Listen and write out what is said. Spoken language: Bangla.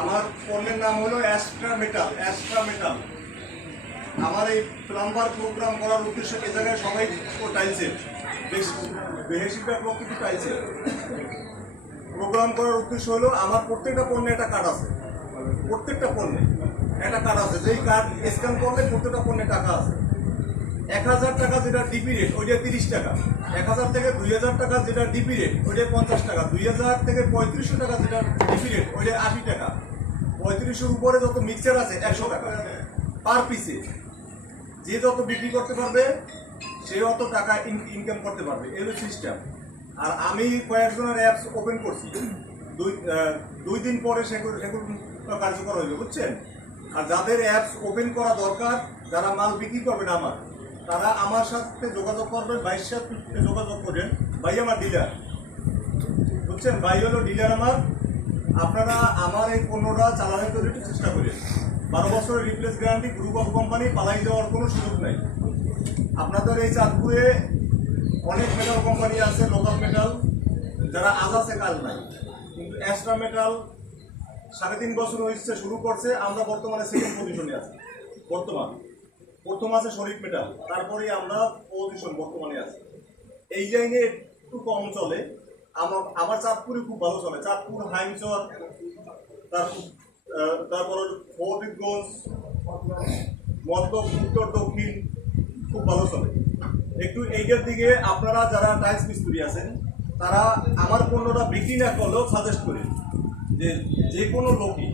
আমার পণ্যের নাম হলো অ্যাস্ট্রা মেটাল। আমার এই প্লাম্বার প্রোগ্রাম করার উদ্দেশ্য এ জায়গায় সবাই টাইলসের বেশিরভাগ লোক কিন্তু টাইলসের প্রোগ্রাম করার উদ্দেশ্য হলো আমার প্রত্যেকটা পণ্যে একটা কার্ড আছে, প্রত্যেকটা পণ্যে একটা কার্ড আছে, যেই কার্ড স্ক্যান করলে প্রত্যেকটা পণ্যে টাকা আছে। 1000 টাকা যেটা ডিপি রেট ওইটা 30 টাকা, 1000 থেকে 2000 টাকা যেটা ডিপি রেট ওইটা 50 টাকা, 2000 থেকে 3500 টাকা যেটা ডিপি রেট ওইটা 80 টাকা, 3500 উপরে যত মিক্সচার আছে 100 টাকা পার পিসে। যে যত বিক্রি করতে পারবে সে অত টাকা ইনকাম করতে পারবে, এই হলো সিস্টেম। আর আমি কয়েকজনের অ্যাপস ওপেন করছি, দুই দিন পরে সেগুলো কার্যকর হইবে, বুঝছেন। আর যাদের অ্যাপস ওপেন করা দরকার, যারা মাল বিক্রি করবেন আমার, তারা আমার সাথে যোগাযোগ করবেন, ভাইয়ের সাথে যোগাযোগ করবেন। ভাই আমার ডিলার, বুঝছেন, ভাই হলো ডিলার আমার। আপনারা আমার এই পণ্যটা চালানোর জন্য একটু চেষ্টা করেন। 12 বছরের replace guarantee, group of company, পালাই দেওয়ার কোনো সুযোগ নাই। আপনাদের এই চাঁদপুরে অনেক মেটাল কোম্পানি আছে, লোকাল মেটাল, যারা আজ আছে কাল নাই, কিন্তু অ্যাস্ট্রা মেটাল 3.5 বছর হয়েছে শুরু করছে। আমরা বর্তমানে সেকেন্ড পজিশনে আছি। প্রথম আছে শরীফ মেটাল, তারপরে আমরা পজিশন বর্তমানে আছি। এই লাইনে একটু কম চলে, আমার চাঁদপুরে খুব ভালো চলে। চাঁদপুর, হাইমচর, তারপর ফরিদগঞ্জ, মধ্য, উত্তর, দক্ষিণ খুব ভালো চলে। একটু এইটার দিকে আপনারা যারা টাইলস মিস্ত্রি আছেন, তারা আমার পণ্যটা বিক্রি না করলেও সাজেস্ট করেন যে কোনো লোকই